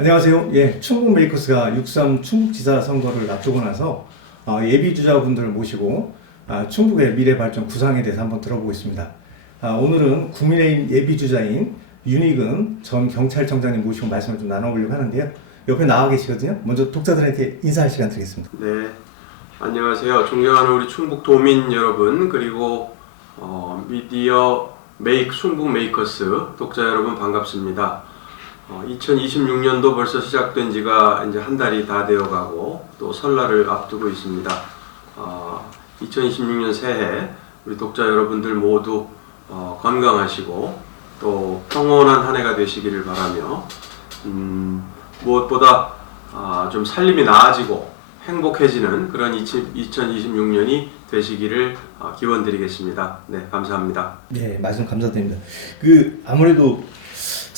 안녕하세요. 예, 충북 메이커스가 6.3 충북지사 선거를 앞두고 나서 어, 예비 주자분들을 모시고 아, 충북의 미래 발전 구상에 대해서 한번 들어보고 있습니다. 아, 오늘은 국민의힘 예비 주자인 윤희근 전 경찰청장님 모시고 말씀을 좀 나눠보려고 하는데요. 옆에 나와 계시거든요. 먼저 독자들한테 인사할 시간 드리겠습니다. 네, 안녕하세요. 존경하는 우리 충북 도민 여러분 그리고 어, 미디어 메이크 충북 메이커스 독자 여러분 반갑습니다. 어, 2026년도 벌써 시작된 지가 이제 한 달이 다 되어 가고 또 설날을 앞두고 있습니다. 어, 2026년 새해 우리 독자 여러분들 모두 어, 건강하시고 또 평온한 한 해가 되시기를 바라며 음, 무엇보다 아, 좀 살림이 나아지고 행복해지는 그런 2026년이 되시기를 아, 기원드리겠습니다. 네, 감사합니다. 네, 말씀 감사드립니다. 그 아무래도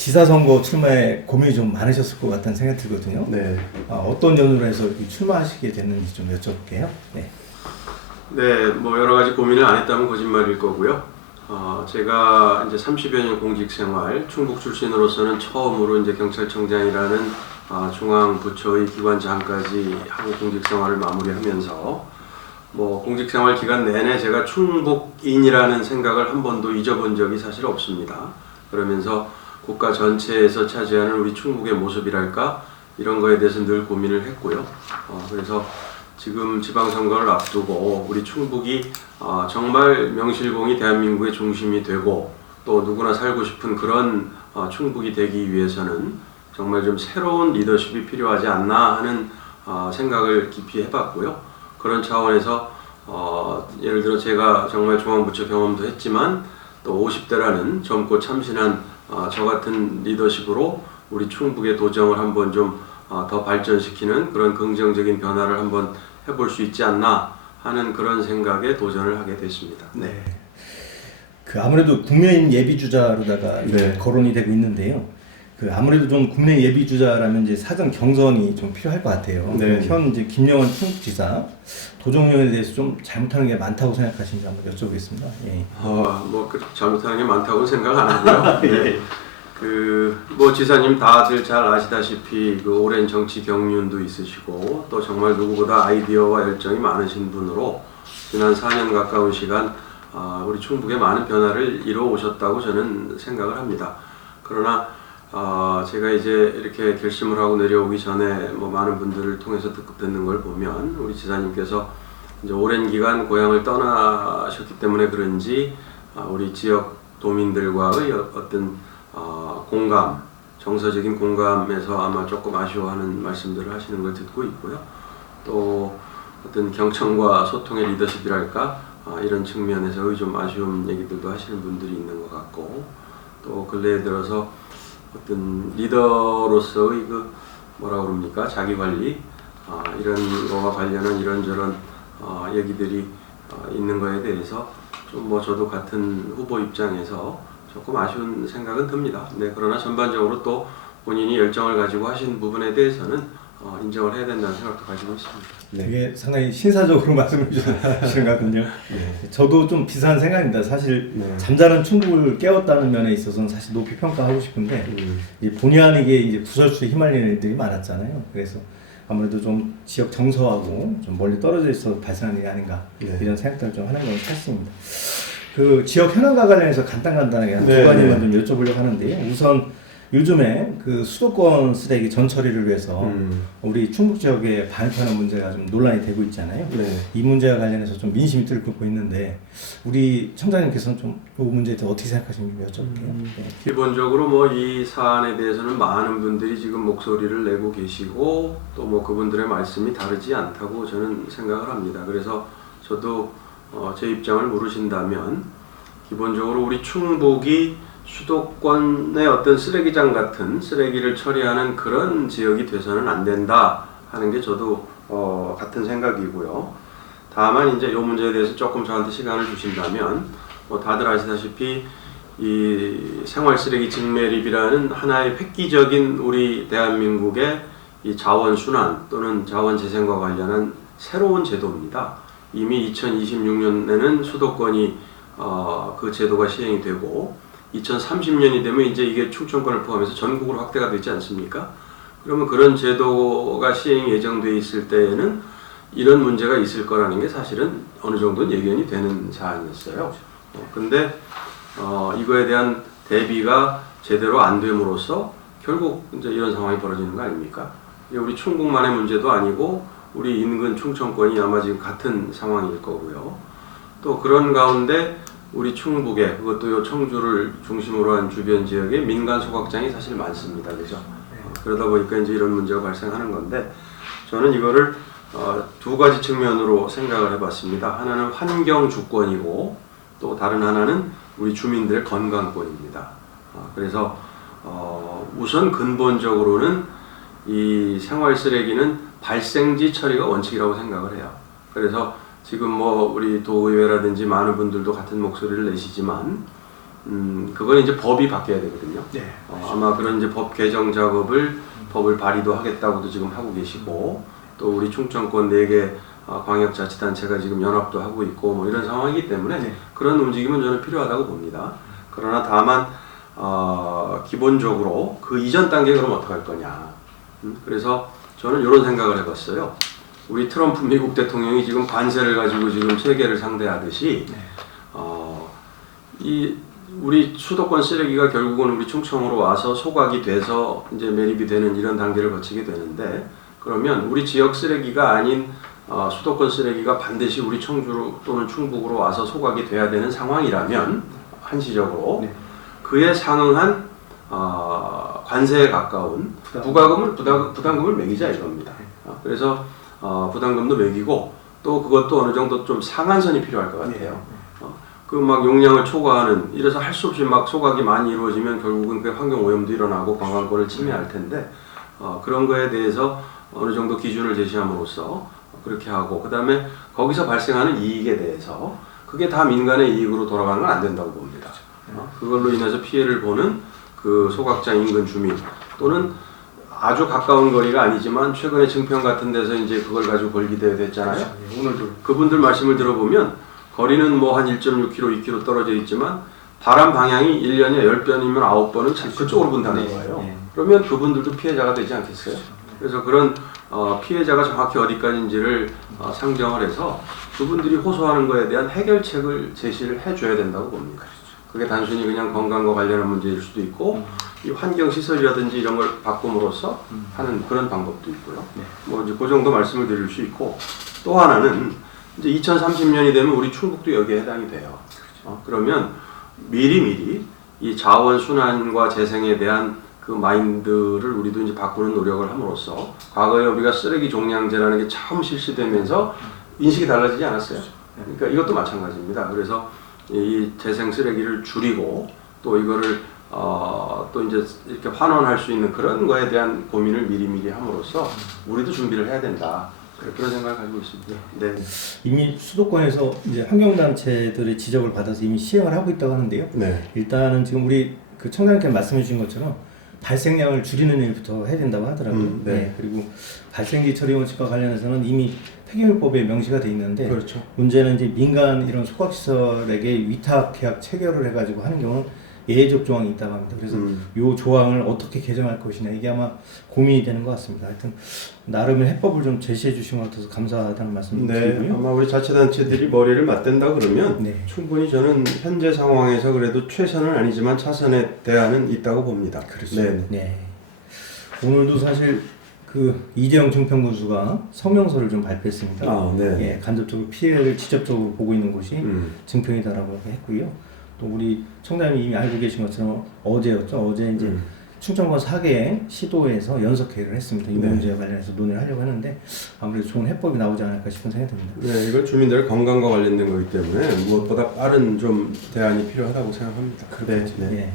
지사 선거 출마에 고민이 좀 많으셨을 것 같다는 생각이 들거든요. 네. 아, 어떤 연유로 해서 이렇게 출마하시게 됐는지 좀 여쭤볼게요. 네. 네, 뭐 여러 가지 고민을 안 했다면 거짓말일 거고요. 어, 제가 이제 30여 년 공직 생활, 충북 출신으로서는 처음으로 이제 경찰청장이라는 아, 중앙 부처의 기관장까지 하고 공직 생활을 마무리하면서 뭐 공직 생활 기간 내내 제가 충북인이라는 생각을 한 번도 잊어본 적이 사실 없습니다. 그러면서 국가 전체에서 차지하는 우리 충북의 모습이랄까 이런 거에 대해서 늘 고민을 했고요. 어, 그래서 지금 지방선거를 앞두고 우리 충북이 아, 정말 명실공히 대한민국의 중심이 되고 또 누구나 살고 싶은 그런 아, 충북이 되기 위해서는 정말 좀 새로운 리더십이 필요하지 않나 하는 아, 생각을 깊이 해봤고요. 그런 차원에서 어, 예를 들어 제가 정말 중앙부처 경험도 했지만 또 50대라는 젊고 참신한 아, 저 같은 리더십으로 우리 충북의 도정을 한번 좀 아, 더 발전시키는 그런 긍정적인 변화를 한번 해볼 수 있지 않나 하는 그런 생각에 도전을 하게 됐습니다. 네. 그 아무래도 국민의힘 예비 주자로다가 이제 네. 거론이 되고 있는데요. 그 아무래도 좀 국내 예비 주자라면 이제 사전 경선이 좀 필요할 것 같아요. 네. 현 이제 김영원 충북지사 도정령에 대해서 좀 잘못하는 게 많다고 생각하시는지 한번 여쭤보겠습니다. 예. 어, 뭐 그, 잘못하는 게 많다고 생각 안 하고요. 네. 그뭐 지사님 다들 잘 아시다시피 그 오랜 정치 경륜도 있으시고 또 정말 누구보다 아이디어와 열정이 많으신 분으로 지난 4년 가까운 시간 아, 우리 충북에 많은 변화를 이뤄 오셨다고 저는 생각을 합니다. 그러나 아, 제가 이제 이렇게 결심을 하고 내려오기 전에 뭐 많은 분들을 통해서 듣, 듣는 걸 보면 우리 지사님께서 이제 오랜 기간 고향을 떠나셨기 때문에 그런지 아, 우리 지역 도민들과의 어- 어떤 어, 공감, 정서적인 공감에서 아마 조금 아쉬워하는 말씀들을 하시는 걸 듣고 있고요. 또 어떤 경청과 소통의 리더십이랄까 아, 이런 측면에서의 좀 아쉬운 얘기들도 하시는 분들이 있는 것 같고 또 근래에 들어서 어떤 리더로서의 그 뭐라 그럽니까 자기 관리 아, 이런 거와 관련한 이런저런 어, 얘기들이 어, 있는 거에 대해서 좀 뭐 저도 같은 후보 입장에서 조금 아쉬운 생각은 듭니다. 네, 그러나 전반적으로 또 본인이 열정을 가지고 하신 부분에 대해서는 어, 인정을 해야 된다는 생각도 가지고 있습니다. 되게 상당히 신사적으로 말씀을 주시는 것 같은데요. 저도 좀 비슷한 생각입니다. 사실 네. 잠자는 충북을 깨웠다는 면에 있어서는 사실 높이 평가하고 싶은데 음. 이 본의 아니게 이제 구설수에 휘말리는 일들이 많았잖아요. 그래서 아무래도 좀 지역 정서하고 좀 멀리 떨어져 있어 발생한 일이 아닌가 네. 이런 생각들을 좀 하는 건 사실입니다. 그 지역 현안과 관련해서 간단간단하게 한두 네, 가지만 네. 좀 여쭤보려고 하는데요. 우선 요즘에 그 수도권 쓰레기 전 처리를 위해서 음. 우리 충북 지역에 반입하는 문제가 좀 논란이 되고 있잖아요. 네. 이 문제와 관련해서 좀 민심이 들고 있는데 우리 청장님께서는 좀 이 문제에 대해 어떻게 생각하시는지 여쭤볼게요. 음. 네. 기본적으로 뭐 이 사안에 대해서는 많은 분들이 지금 목소리를 내고 계시고 또 뭐 그분들의 말씀이 다르지 않다고 저는 생각을 합니다. 그래서 저도 어, 제 입장을 물으신다면 기본적으로 우리 충북이 수도권의 어떤 쓰레기장 같은 쓰레기를 처리하는 그런 지역이 돼서는 안 된다 하는 게 저도 어, 같은 생각이고요. 다만 이제 이 문제에 대해서 조금 저한테 시간을 주신다면 뭐 다들 아시다시피 이 생활 쓰레기 직매립이라는 하나의 획기적인 우리 대한민국의 이 자원 순환 또는 자원 재생과 관련한 새로운 제도입니다. 이미 2026년에는 수도권이 어, 그 제도가 시행이 되고 2030년이 되면 이제 이게 충청권을 포함해서 전국으로 확대가 되지 않습니까? 그러면 그런 제도가 시행 예정돼 있을 때에는 이런 문제가 있을 거라는 게 사실은 어느 정도는 예견이 되는 사안이었어요. 어, 근데 어, 이거에 대한 대비가 제대로 안 됨으로써 결국 이제 이런 상황이 벌어지는 거 아닙니까? 우리 충북만의 문제도 아니고 우리 인근 충청권이 아마 지금 같은 상황일 거고요. 또 그런 가운데 우리 충북에 그것도 요 청주를 중심으로 한 주변 지역에 민간 소각장이 사실 많습니다. 그죠? 어, 그러다 보니까 이제 이런 문제가 발생하는 건데 저는 이거를 어, 두 가지 측면으로 생각을 해봤습니다. 하나는 환경 주권이고 또 다른 하나는 우리 주민들의 건강권입니다. 어, 그래서 어, 우선 근본적으로는 이 생활 쓰레기는 발생지 처리가 원칙이라고 생각을 해요. 그래서 지금 뭐 우리 도의회라든지 많은 분들도 같은 목소리를 내시지만 음, 그건 이제 법이 바뀌어야 되거든요. 네. 어, 아마 그런 이제 법 개정 작업을 법을 발의도 하겠다고도 지금 하고 계시고 또 우리 충청권 4개 어, 광역자치단체가 지금 연합도 하고 있고 뭐 이런 상황이기 때문에 네. 그런 움직임은 저는 필요하다고 봅니다. 그러나 다만 어, 기본적으로 그 이전 단계 그럼 어떻게 할 거냐. 음, 그래서 저는 이런 생각을 해봤어요. 우리 트럼프 미국 대통령이 지금 관세를 가지고 지금 세계를 상대하듯이 네. 어, 이 우리 수도권 쓰레기가 결국은 우리 충청으로 와서 소각이 돼서 이제 매립이 되는 이런 단계를 거치게 되는데 그러면 우리 지역 쓰레기가 아닌 어, 수도권 쓰레기가 반드시 우리 청주 또는 충북으로 와서 소각이 돼야 되는 상황이라면 한시적으로 네. 그에 상응한 어, 관세에 가까운 부담. 부가금을 부담, 부담금을 매기자 이겁니다. 어, 그래서 어, 부담금도 매기고 또 그것도 어느 정도 좀 상한선이 필요할 것 같아요. 그막 용량을 초과하는 이래서 할 수 없이 막 소각이 많이 이루어지면 결국은 그 환경 오염도 일어나고 관광권을 침해할 텐데 어, 그런 거에 대해서 어느 정도 기준을 제시함으로써 그렇게 하고 그 다음에 거기서 발생하는 이익에 대해서 그게 다 민간의 이익으로 돌아가는 건 안 된다고 봅니다. 어, 그걸로 인해서 피해를 보는 그 소각장 인근 주민 또는 아주 가까운 거리가 아니지만 최근에 증평 같은 데서 이제 그걸 가지고 벌기대회 됐잖아요. 네, 오늘도 그분들 말씀을 들어보면 거리는 뭐 한 1.6km, 2km 떨어져 있지만 바람 방향이 1년에 10번이면 9번은 참 그쪽으로 분다는 네, 거예요. 네. 그러면 그분들도 피해자가 되지 않겠어요? 그래서 그런 어, 피해자가 정확히 어디까지인지를 어, 상정을 해서 그분들이 호소하는 거에 대한 해결책을 제시를 해줘야 된다고 봅니다. 그게 단순히 그냥 건강과 관련한 문제일 수도 있고 이 환경 시설이라든지 이런 걸 바꿈으로써 하는 그런 방법도 있고요. 네. 뭐 이제 그 정도 말씀을 드릴 수 있고 또 하나는 이제 2030년이 되면 우리 충북도 여기에 해당이 돼요. 어, 그러면 미리 미리 이 자원 순환과 재생에 대한 그 마인드를 우리도 이제 바꾸는 노력을 함으로써 과거에 우리가 쓰레기 종량제라는 게 처음 실시되면서 인식이 달라지지 않았어요. 그러니까 이것도 마찬가지입니다. 그래서 이 재생 쓰레기를 줄이고 또 이거를 어, 또 이제 이렇게 환원할 수 있는 그런 거에 대한 고민을 미리미리 함으로써 우리도 준비를 해야 된다. 그런 생각을 가지고 있습니다. 네. 이미 수도권에서 이제 환경단체들의 지적을 받아서 이미 시행을 하고 있다고 하는데요. 네. 일단은 지금 우리 그 청장님께서 말씀해 주신 것처럼 발생량을 줄이는 일부터 해야 된다고 하더라고요. 음, 네. 그리고 발생지 처리 원칙과 관련해서는 이미 폐기물법에 명시가 돼 있는데 그렇죠. 문제는 이제 민간 이런 소각시설에게 위탁 계약 체결을 해가지고 하는 경우는 예외적 조항이 있다고 합니다. 그래서 음. 요 조항을 어떻게 개정할 것이냐 이게 아마 고민이 되는 것 같습니다. 하여튼 나름의 해법을 좀 제시해 주신 것 같아서 감사하다는 말씀 네, 드리고요. 아마 우리 자치단체들이 머리를 맞댄다 그러면 네. 충분히 저는 현재 상황에서 그래도 최선은 아니지만 차선에 대안은 있다고 봅니다. 그렇죠. 네. 네. 오늘도 사실 그 이재영 증평군수가 성명서를 좀 발표했습니다. 아, 네. 예, 간접적으로 피해를 직접적으로 보고 있는 곳이 음. 증평이다라고 했고요. 또 우리 청장님이 이미 알고 계신 것처럼 어제였죠. 어제 이제 음. 충청권 4개 시도에서 연석회의를 했습니다. 이 네. 문제와 관련해서 논의를 하려고 하는데 아무래도 좋은 해법이 나오지 않을까 싶은 생각이 듭니다. 네, 이건 주민들의 건강과 관련된 거기 때문에 무엇보다 빠른 좀 대안이 필요하다고 생각합니다. 네, 네. 예.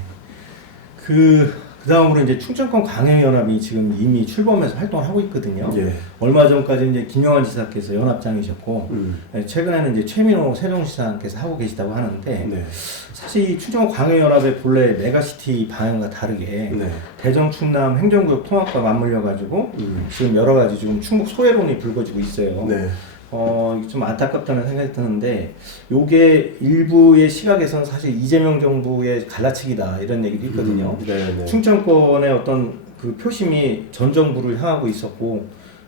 그 그 다음으로 이제 충청권 광해연합이 지금 이미 출범해서 활동을 하고 있거든요. 예. 얼마 전까지 이제 김영환 지사께서 연합장이셨고 음. 예, 최근에는 이제 최민호 세종시장께서 하고 계시다고 하는데 네. 사실 이 충청권 광해연합의 본래 메가시티 방향과 다르게 네. 대전 충남 행정구역 통합과 맞물려 가지고 음. 지금 여러 가지 지금 충북 소외론이 불거지고 있어요. 네. 어, 좀 안타깝다는 생각이 드는데, 요게 일부의 시각에서는 사실 이재명 정부의 갈라치기다, 이런 얘기도 있거든요. 음. 네, 네. 충청권의 어떤 그 표심이 전 정부를 향하고 있었고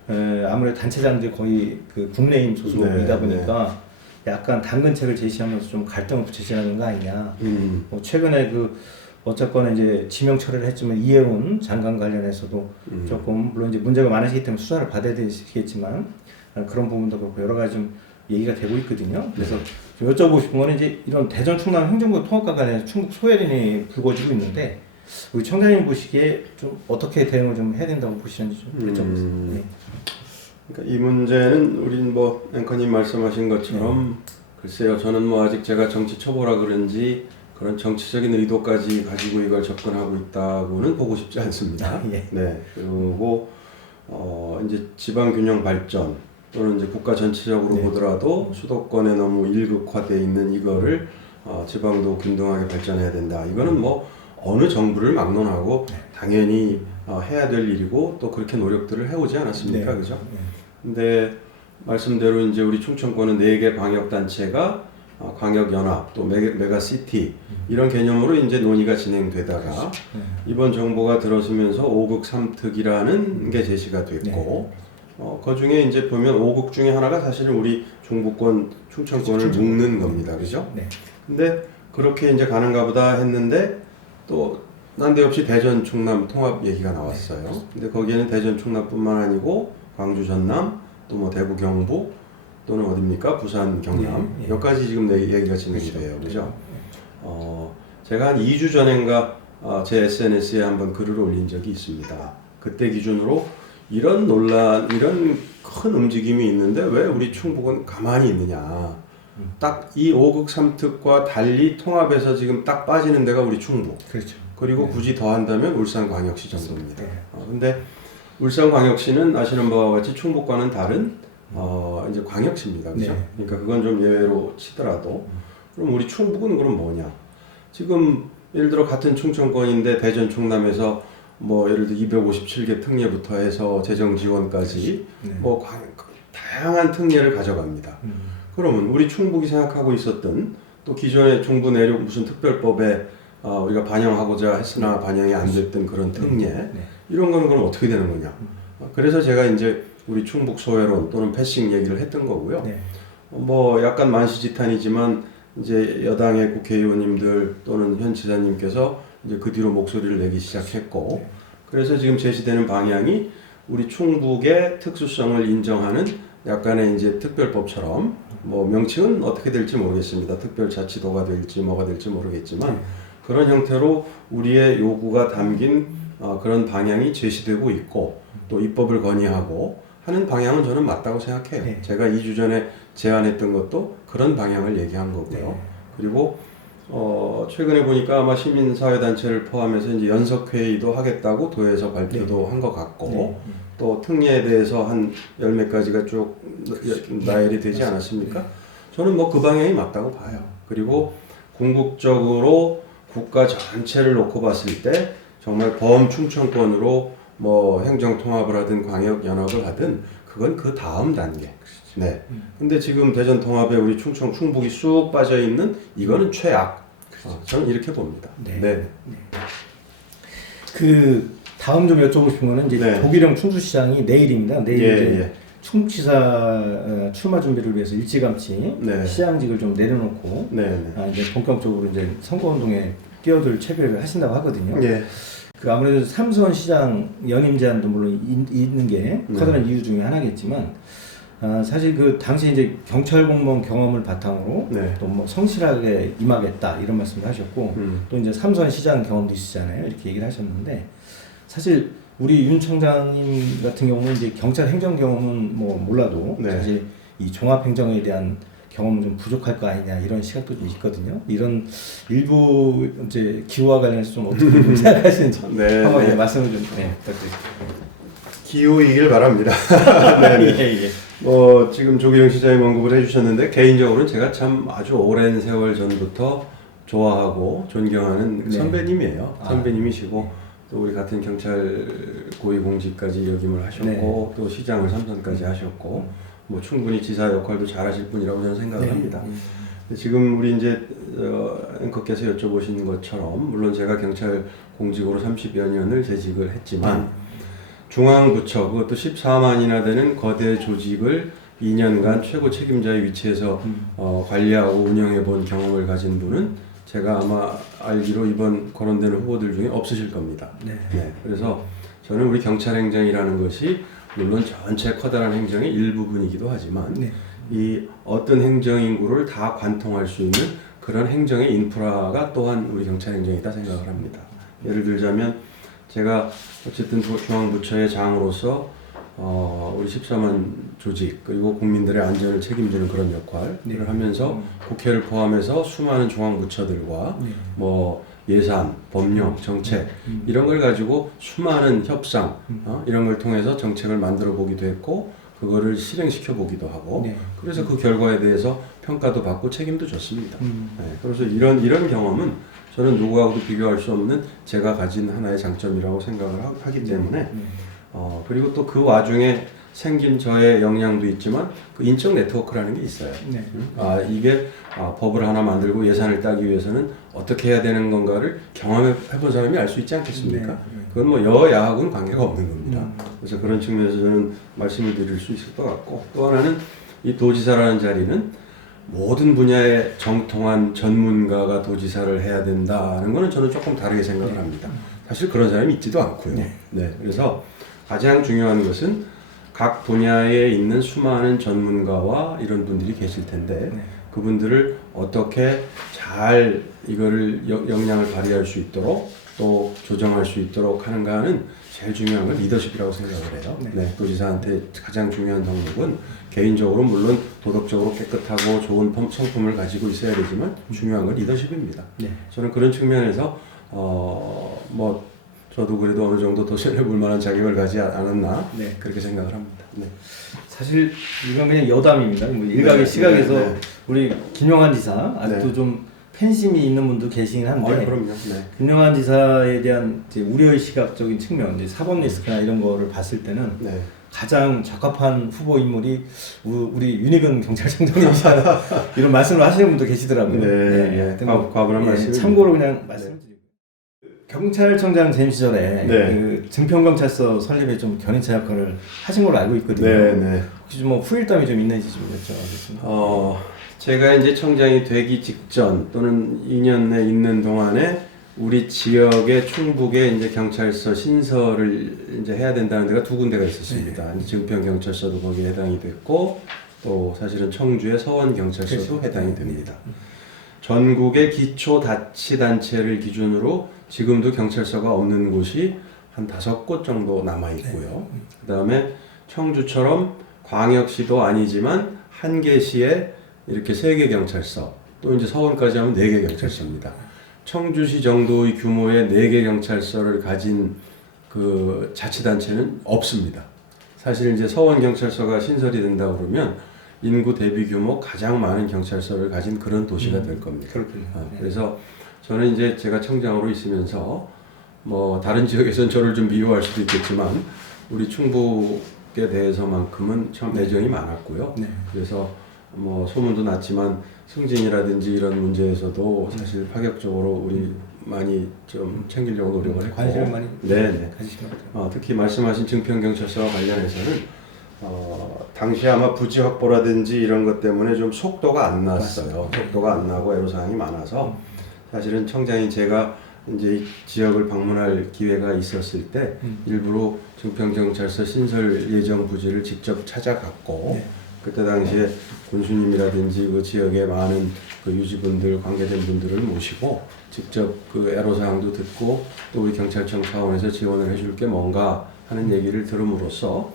에, 아무래도 단체장들이 거의 그 국내임 소속이다 네, 보니까 약간 당근책을 제시하면서 좀 갈등을 제시하는 거 아니냐. 음. 뭐 최근에 그 어쨌거나 이제 지명 처리를 했지만 이해운 장관 관련해서도 음. 조금 물론 이제 문제가 많으시기 때문에 수사를 받아야 되시겠지만 아, 그런 부분도 그렇고 여러 가지 좀 얘기가 되고 있거든요. 그래서 좀 여쭤보고 싶은 거는 이제 이런 대전 충남 행정구 통합과 관련해서 충북 소외린이 불거지고 있는데 우리 청장님 보시기에 좀 어떻게 대응을 좀 해야 된다고 보시는지 좀 여쭤보세요. 음. 네. 그러니까 이 문제는 우린 뭐 앵커님 말씀하신 것처럼 네. 글쎄요 저는 뭐 아직 제가 정치 초보라 그런지 그런 정치적인 의도까지 가지고 이걸 접근하고 있다고는 보고 싶지 않습니다. 예. 네 그리고 어 이제 지방 균형 발전 또는 이제 국가 전체적으로 네. 보더라도 수도권에 너무 일극화돼 있는 이거를 어, 지방도 균등하게 발전해야 된다. 이거는 뭐 어느 정부를 막론하고 네. 당연히 어, 해야 될 일이고 또 그렇게 노력들을 해오지 않았습니까, 네. 그죠? 네. 근데 말씀대로 이제 우리 충청권은 네 개 광역 단체가 어, 광역 연합 또 메, 메가시티 이런 개념으로 이제 논의가 진행되다가 네. 이번 정부가 들어서면서 5극 3특이라는 게 제시가 됐고 어, 그 중에 이제 보면 5극 중에 하나가 사실은 우리 중부권 충청권을 충청권. 묶는 겁니다, 그죠? 네. 근데 그렇게 이제 가는가 보다 했는데 또 난데없이 대전 충남 통합 얘기가 나왔어요. 근데 거기에는 대전 충남뿐만 아니고 광주 전남 또 뭐 대구 경북 또는 어딥니까 부산 경남 네, 네. 몇 가지 지금 내 얘기가 진행이 돼요, 그죠? 어 제가 한 2주 전인가 어, 제 SNS에 한번 글을 올린 적이 있습니다. 그때 기준으로 이런 논란, 이런 큰 움직임이 있는데 왜 우리 충북은 가만히 있느냐. 딱 이 5극 3특과 달리 통합해서 지금 딱 빠지는 데가 우리 충북. 그렇죠. 그리고 굳이 더 한다면 울산광역시 정도입니다. 네. 어, 근데 울산광역시는 아시는 바와 같이 충북과는 다른 어, 이제 광역시입니다. 그죠? 네. 그러니까 그건 좀 예외로 치더라도 그럼 우리 충북은 그럼 뭐냐? 지금 예를 들어 같은 충청권인데 대전 충남에서 뭐 예를 들어 257개 특례부터 해서 재정 지원까지 네. 뭐 광- 다양한 특례를 가져갑니다. 음. 그러면 우리 충북이 생각하고 있었던 또 기존의 중부 내륙 무슨 특별법에 어, 우리가 반영하고자 했으나 반영이 안 됐던 그런 특례 네. 이런 거는 그럼 어떻게 되는 거냐? 어, 그래서 제가 이제 우리 충북 소외론 또는 패싱 얘기를 했던 거고요. 네. 어, 뭐 약간 만시지탄이지만 이제 여당의 국회의원님들 또는 현 지사님께서 이제 그 뒤로 목소리를 내기 시작했고 그래서 지금 제시되는 방향이 우리 충북의 특수성을 인정하는 약간의 이제 특별법처럼 뭐 명칭은 어떻게 될지 모르겠습니다. 특별자치도가 될지 뭐가 될지 모르겠지만 그런 형태로 우리의 요구가 담긴 어, 그런 방향이 제시되고 있고 또 입법을 건의하고 하는 방향은 저는 맞다고 생각해요. 네. 제가 2주 전에 제안했던 것도 그런 방향을 얘기한 거고요. 네. 그리고 어, 최근에 보니까 아마 시민사회단체를 포함해서 이제 연석회의도 하겠다고 도에서 발표도 한 것 같고 네. 또 특례에 대해서 한 열 몇 가지가 쭉 나열이 되지 않았습니까? 저는 뭐 그 방향이 맞다고 봐요. 그리고 궁극적으로 국가 전체를 놓고 봤을 때 정말 범충청권으로 뭐 행정 통합을 하든 광역 연합을 하든 그건 그 다음 단계. 네. 근데 지금 대전 통합에 우리 충청 충북이 쑥 빠져 있는 이거는 최악. 어, 저는 이렇게 봅니다. 네. 네. 그 다음 좀 여쭤보고 싶은 거는 이제 네. 독일형 충주시장이 내일입니다. 내일 예, 이제 예. 충북지사 어, 출마 준비를 위해서 일찌감치 네. 시장직을 좀 내려놓고 네. 네. 아, 이제 본격적으로 이제 선거운동에 끼어들 체계를 하신다고 하거든요. 예. 그 아무래도 삼선 시장 연임 제한도 물론 이- 있는 게 네. 커다란 이유 중에 하나겠지만 아, 사실 그 당시 이제 경찰 공무원 경험을 바탕으로 네. 또뭐 성실하게 임하겠다 이런 말씀을 하셨고 음. 또 이제 삼선 시장 경험도 있으시잖아요 이렇게 얘기를 하셨는데 사실 우리 윤 청장님 같은 경우는 이제 경찰 행정 경험은 뭐 몰라도 네. 사실 이 종합 행정에 대한 경험은 좀 부족할 거 아니냐 이런 시각도 좀 있거든요. 이런 일부 이제 기후와 관련해서 좀 어떻게 좀 생각하시는지 네, 한번 네. 예, 말씀을 좀 네, 부탁드립니다. 기후이길 바랍니다. 네. 예, 예. 뭐 지금 조기영 시장님 언급을 해주셨는데 개인적으로는 제가 참 아주 오랜 세월 전부터 좋아하고 존경하는 네. 선배님이에요. 아. 선배님이시고 또 우리 같은 경찰 고위공직까지 역임을 하셨고 네. 또 시장을 삼선까지 하셨고 뭐 충분히 지사 역할도 잘하실 분이라고 저는 생각을 네. 합니다. 예. 근데 지금 우리 이제 어, 앵커께서 여쭤보신 것처럼 물론 제가 경찰 공직으로 30여 년을 재직을 했지만 중앙부처 그것도 14만이나 되는 거대 조직을 2년간 최고 책임자의 위치에서 어, 관리하고 운영해 본 경험을 가진 분은 제가 아마 알기로 이번 거론되는 후보들 중에 없으실 겁니다. 네. 네, 그래서 저는 우리 경찰 행정이라는 것이 물론 전체 커다란 행정의 일부분이기도 하지만 네. 이 어떤 행정 인구를 다 관통할 수 있는 그런 행정의 인프라가 또한 우리 경찰 행정이다 생각을 합니다. 예를 들자면 제가 어쨌든 조- 중앙부처의 장으로서 어, 우리 14만 조직 그리고 국민들의 안전을 책임지는 그런 역할을 네. 하면서 국회를 포함해서 수많은 중앙부처들과 네. 뭐 예산, 법령, 정책 음. 이런 걸 가지고 수많은 협상 어, 이런 걸 통해서 정책을 만들어 보기도 했고 그거를 실행시켜 보기도 하고 네. 그래서 그 결과에 대해서 평가도 받고 책임도 졌습니다. 음. 네, 그래서 이런 이런 경험은 저는 누구하고도 비교할 수 없는 제가 가진 하나의 장점이라고 생각을 하, 하기 때문에 네. 어, 그리고 또 그 와중에 생긴 저의 역량도 있지만 그 인적 네트워크라는 게 있어요. 네. 아 이게 아, 법을 하나 만들고 예산을 따기 위해서는 어떻게 해야 되는 건가를 경험해 본 사람이 알 수 있지 않겠습니까? 네. 그건 뭐 여야하고는 관계가 없는 겁니다. 음. 그래서 그런 측면에서 저는 말씀을 드릴 수 있을 것 같고 또 하나는 이 도지사라는 자리는 모든 분야의 정통한 전문가가 도지사를 해야 된다는 거는 저는 조금 다르게 생각을 합니다. 사실 그런 사람이 있지도 않고요. 네. 네. 그래서 가장 중요한 것은 각 분야에 있는 수많은 전문가와 이런 분들이 계실 텐데 네. 그분들을 어떻게 잘 이거를 역- 역량을 발휘할 수 있도록 또 조정할 수 있도록 하는가는 제일 중요한 건 리더십이라고 생각을 해요. 네. 네. 도지사한테 가장 중요한 덕목은 개인적으로 물론 도덕적으로 깨끗하고 좋은 품- 성품을 가지고 있어야 되지만 중요한 건 리더십입니다. 네. 저는 그런 측면에서 어 뭐 저도 그래도 어느 정도 도전해 볼 만한 자격을 가지 않았나 네. 그렇게 생각을 합니다. 네. 사실 이건 그냥 여담입니다. 뭐 일각의 네, 시각에서 네, 네. 우리 김영환 지사 아직도 네. 좀 팬심이 있는 분도 계시긴 한데 아, 그럼요. 네. 김영환 지사에 대한 우려의 시각적인 측면, 사법 리스크나 이런 거를 봤을 때는 네. 가장 적합한 후보 인물이 우- 우리 윤희근 경찰청장님이시다 이런 말씀을 하시는 분도 계시더라고요. 네, 네. 하여튼 과- 과분한 말씀입니다. 참고로 그냥 말씀드리고 경찰청장 잼 시절에 네. 그 증평경찰서 설립에 좀 견인차 역할을 하신 걸로 알고 있거든요. 네, 네. 혹시 좀 뭐 후일담이 좀 있는지 좀 여쭤보겠습니다. 어, 제가 이제 청장이 되기 직전 또는 2년 내 있는 동안에 우리 지역의 충북에 이제 경찰서 신설을 이제 해야 된다는 데가 두 군데가 있었습니다. 이제 증평 경찰서도 거기에 해당이 됐고 또 사실은 청주의 서원 경찰서도 그렇죠. 해당이 됩니다. 전국의 기초 자치 단체를 기준으로 지금도 경찰서가 없는 곳이 한 다섯 곳 정도 남아 있고요. 그다음에 청주처럼 광역시도 아니지만 한 개 시에 이렇게 세 개 경찰서 또 이제 서원까지 하면 네 개 경찰서입니다. 청주시 정도의 규모의 네개 경찰서를 가진 그 자치단체는 없습니다. 사실 이제 서원 경찰서가 신설이 된다 그러면 인구 대비 규모 가장 많은 경찰서를 가진 그런 도시가 될 겁니다. 그렇군요. 어, 네. 그래서 저는 이제 제가 청장으로 있으면서 뭐 다른 지역에서는 저를 좀 미워할 수도 있겠지만 우리 충북에 대해서만큼은 참 애정이 많았고요. 네. 그래서 뭐 소문도 났지만 승진이라든지 이런 문제에서도 사실 파격적으로 우리 많이 좀 챙기려고 노력을 했고 관심을 많이 네네. 같아요. 어, 특히 말씀하신 증평경찰서와 관련해서는 어, 당시 아마 부지 확보라든지 이런 것 때문에 좀 속도가 안 났어요. 속도가 안 나고 애로사항이 많아서 사실은 청장이 제가 이제 이 지역을 방문할 기회가 있었을 때 음. 일부러 증평경찰서 신설 예정 부지를 직접 찾아갔고 네. 그때 당시에 군수님이라든지 그 지역의 많은 그 유지분들 관계된 분들을 모시고 직접 그 애로사항도 듣고 또 우리 경찰청 차원에서 지원을 해줄 게 뭔가 하는 얘기를 들음으로써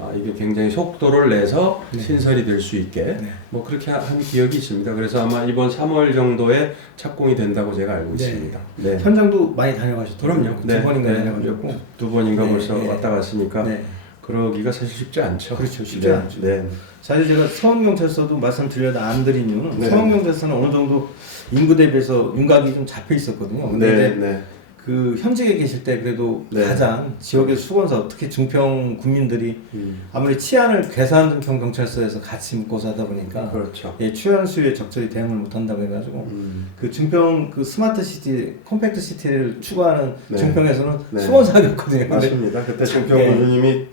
아, 이게 굉장히 속도를 내서 네. 신설이 될 수 있게 네. 뭐 그렇게 하- 한 기억이 있습니다. 그래서 아마 이번 3월 정도에 착공이 된다고 제가 알고 네. 있습니다. 네. 현장도 많이 다녀가셨죠? 그럼요. 두 번인가 네. 다녀가셨고. 두 번인가 네, 벌써 네. 왔다 갔으니까 네. 그러기가 사실 쉽지 않죠. 그렇죠. 쉽지 네. 않죠. 네. 사실 제가 서원경찰서도 말씀드려도 안 드린 이유는 네. 서원경찰서는 어느 정도 인구 대비해서 윤곽이 좀 잡혀 있었거든요. 근데 네, 네. 그 현직에 계실 때 그래도 네. 가장 지역의 수건사 특히 중평 국민들이 음, 아무리 치안을 괴산 중평 경찰서에서 같이 묶어서 하다 보니까 그렇죠. 예, 치안 수요에 적절히 대응을 못 한다고 해가지고 음, 그 중평 그 스마트 시티 컴팩트 시티를 추구하는 네. 중평에서는 네. 수건사였거든요. 맞습니다. 그때 예. 군주님이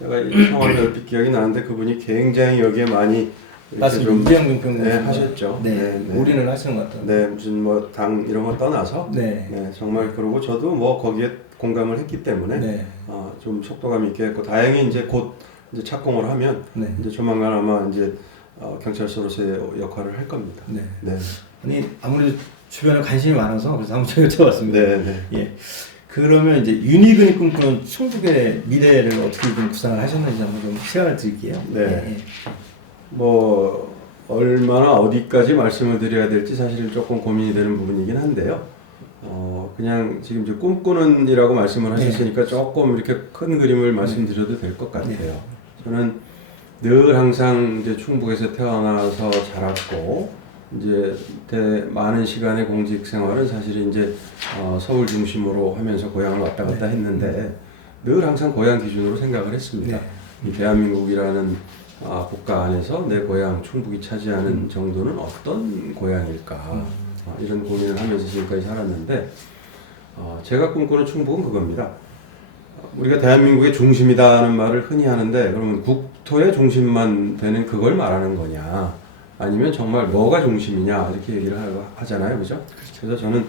제가 이 성함이 얼핏 기억이 나는데 그분이 굉장히 여기에 많이 맞습니다. 좀 중평 네, 하셨죠. 네, 네, 네. 올인을 하시는 것 같아요. 네, 무슨 뭐 당 이런 거 떠나서 네. 네, 정말 그러고 저도 뭐 거기에 공감을 했기 때문에 네. 어, 좀 속도감 있게 했고 다행히 이제 곧 이제 착공을 하면 네. 이제 조만간 아마 이제 어, 경찰서로서의 역할을 할 겁니다. 네. 네, 아니 아무래도 주변에 관심이 많아서 그래서 한번 제가 여쭤봤습니다. 네, 네. 예. 그러면 이제 유니근이 꿈꾸는 충북의 미래를 어떻게 좀 구상을 하셨는지 한번 좀 시간을 드릴게요. 네. 예, 예. 뭐 얼마나 어디까지 말씀을 드려야 될지 사실 조금 고민이 되는 부분이긴 한데요. 어 그냥 지금 이제 꿈꾸는이라고 말씀을 하셨으니까 조금 이렇게 큰 그림을 말씀드려도 될 것 같아요. 저는 늘 항상 이제 충북에서 태어나서 자랐고 이제 대 많은 시간의 공직 생활은 사실 이제 어, 서울 중심으로 하면서 고향을 왔다 갔다 했는데 늘 항상 고향 기준으로 생각을 했습니다. 네. 이 대한민국이라는 아, 국가 안에서 내 고향 충북이 차지하는 정도는 어떤 고향일까? 아, 이런 고민을 하면서 지금까지 살았는데 어, 제가 꿈꾸는 충북은 그겁니다. 어, 우리가 대한민국의 중심이다는 말을 흔히 하는데 그러면 국토의 중심만 되는 그걸 말하는 거냐? 아니면 정말 뭐가 중심이냐? 이렇게 얘기를 하- 하잖아요. 그죠? 그래서 저는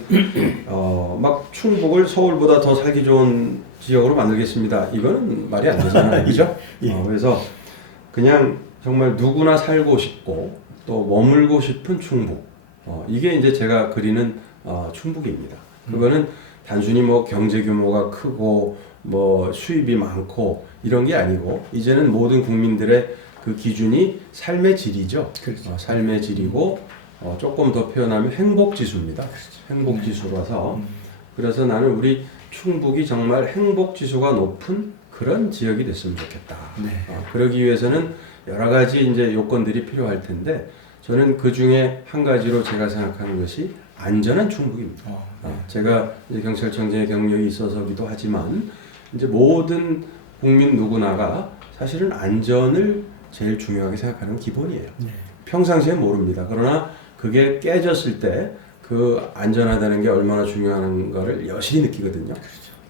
어, 막 충북을 서울보다 더 살기 좋은 지역으로 만들겠습니다. 이거는 말이 안 되잖아요. 그죠? 예. 어, 그래서 그냥 정말 누구나 살고 싶고 또 머물고 싶은 충북 어, 이게 이제 제가 그리는 어, 충북입니다. 그거는 단순히 뭐 경제 규모가 크고 뭐 수입이 많고 이런 게 아니고 이제는 모든 국민들의 그 기준이 삶의 질이죠. 그렇죠. 어, 삶의 질이고 어, 조금 더 표현하면 행복 지수입니다. 행복 지수라서 음. 그래서 나는 우리 충북이 정말 행복 지수가 높은 그런 지역이 됐으면 좋겠다. 네. 어, 그러기 위해서는 여러 가지 이제 요건들이 필요할 텐데 저는 그 중에 한 가지로 제가 생각하는 것이 안전한 충북입니다. 어, 어, 제가 이제 경찰청장의 경력이 있어서기도 하지만 이제 모든 국민 누구나가 사실은 안전을 제일 중요하게 생각하는 건 기본이에요. 네. 평상시에 모릅니다. 그러나 그게 깨졌을 때 그 안전하다는 게 얼마나 중요한 가를 여실히 느끼거든요.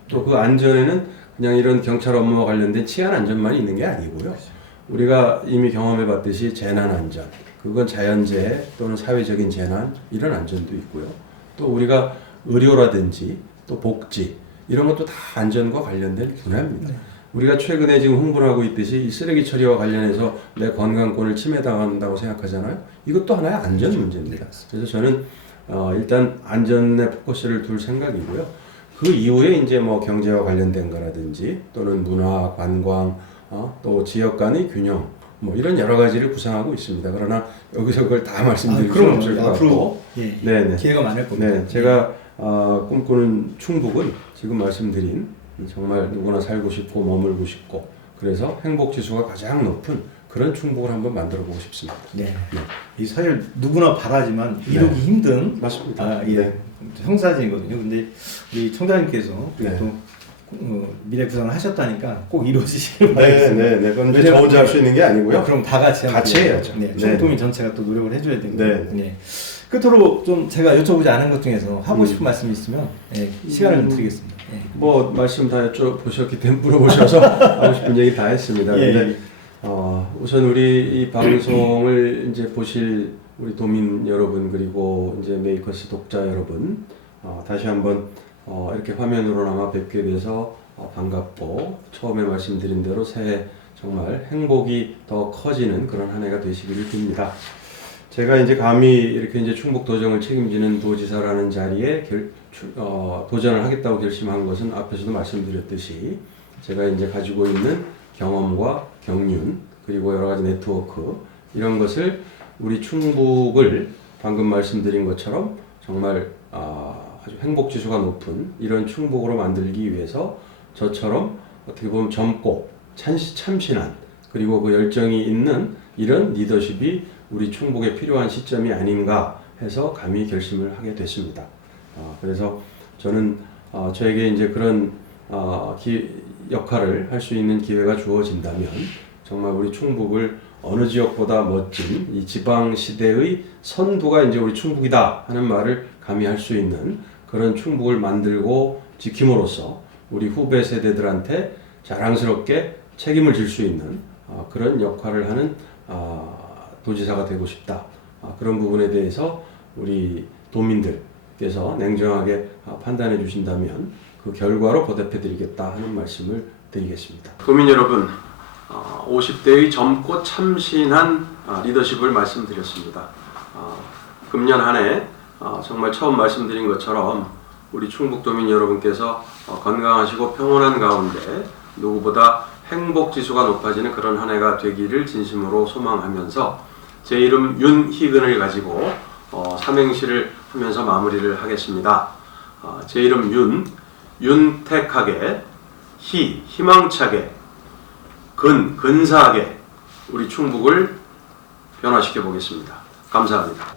또그 안전에는 그냥 이런 경찰 업무와 관련된 치안 안전만이 있는 게 아니고요. 우리가 이미 경험해 봤듯이 재난 안전, 그건 자연재해 또는 사회적인 재난 이런 안전도 있고요. 또 우리가 의료라든지 또 복지 이런 것도 다 안전과 관련된 분야입니다. 우리가 최근에 지금 흥분하고 있듯이 이 쓰레기 처리와 관련해서 내 건강권을 침해당한다고 생각하잖아요. 이것도 하나의 안전 문제입니다. 그래서 저는 어, 일단 안전에 포커스를 둘 생각이고요. 그 이후에 이제 뭐 경제와 관련된 거라든지 또는 문화, 관광, 어, 또 지역 간의 균형 뭐 이런 여러 가지를 구상하고 있습니다. 그러나 여기서 그걸 다 말씀드릴 아, 수는 그럼 없을 것 앞으로 같고, 예, 네네. 기회가 많을 겁니다. 네, 제가 어, 꿈꾸는 충북은 지금 말씀드린 정말 누구나 살고 싶고 머물고 싶고 그래서 행복 지수가 가장 높은 그런 충북을 한번 만들어 보고 싶습니다. 네. 이 사실 누구나 바라지만 이루기 네. 힘든 맞습니다. 아, 예. 네. 형사진이거든요. 근데 우리 청장님께서 네. 또 어, 미래 구상을 하셨다니까 꼭 이루어지시길 네, 바라겠습니다. 네, 네. 그건 이제 저 혼자 할 수 있는 게 아니고요. 어, 그럼 다 같이 같이 해야죠. 네, 네. 총도민 전체가 또 노력을 해줘야 됩니다. 네. 네. 끝으로 좀 제가 여쭤보지 않은 것 중에서 하고 음. 싶은 말씀이 있으면 예, 시간을 좀 드리겠습니다. 예. 뭐 말씀 다 여쭤보셨기 때문에 물어보셔서 하고 싶은 얘기 다 했습니다. 예, 근데 예. 어, 우선 우리 이 방송을 이제 보실 우리 도민 여러분 그리고 이제 메이커스 독자 여러분 어, 다시 한번 어, 이렇게 화면으로나마 뵙게 돼서 어, 반갑고 처음에 말씀드린 대로 새해 정말 행복이 더 커지는 그런 한 해가 되시기를 빕니다. 제가 이제 감히 이렇게 이제 충북 도정을 책임지는 도지사라는 자리에 결, 추- 어, 도전을 하겠다고 결심한 것은 앞에서도 말씀드렸듯이 제가 이제 가지고 있는 경험과 경륜 그리고 여러 가지 네트워크 이런 것을 우리 충북을 방금 말씀드린 것처럼 정말 아, 아주 행복 지수가 높은 이런 충북으로 만들기 위해서 저처럼 어떻게 보면 젊고 참시, 참신한 그리고 그 열정이 있는 이런 리더십이 우리 충북에 필요한 시점이 아닌가 해서 감히 결심을 하게 됐습니다. 어, 그래서 저는 어, 저에게 이제 그런 어, 기, 역할을 할 수 있는 기회가 주어진다면 정말 우리 충북을 어느 지역보다 멋진 이 지방 시대의 선두가 이제 우리 충북이다 하는 말을 감히 할수 있는 그런 충북을 만들고 지킴으로써 우리 후배 세대들한테 자랑스럽게 책임을 질 수 있는 어, 그런 역할을 하는 어, 도지사가 되고 싶다. 어, 그런 부분에 대해서 우리 도민들께서 냉정하게 어, 판단해 주신다면 그 결과로 보답해 드리겠다 하는 말씀을 드리겠습니다. 국민 여러분, 어, 50대의 젊고 참신한 어, 리더십을 말씀드렸습니다. 어, 금년 한해 어, 정말 처음 말씀드린 것처럼 우리 충북도민 여러분께서 어, 건강하시고 평온한 가운데 누구보다 행복 지수가 높아지는 그런 한 해가 되기를 진심으로 소망하면서 제 이름 윤희근을 가지고 어, 삼행시를 하면서 마무리를 하겠습니다. 어, 제 이름 윤, 윤택하게, 희, 희망차게, 근, 근사하게 우리 충북을 변화시켜 보겠습니다. 감사합니다.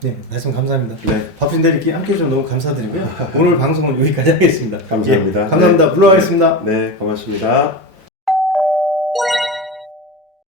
네, 말씀 감사합니다. 네. 바쁜데 이렇게 함께 해주셔서 너무 감사드리고요. 오늘 방송은 여기까지 하겠습니다. 감사합니다. 예, 감사합니다. 네. 물러가겠습니다. 네, 고맙습니다.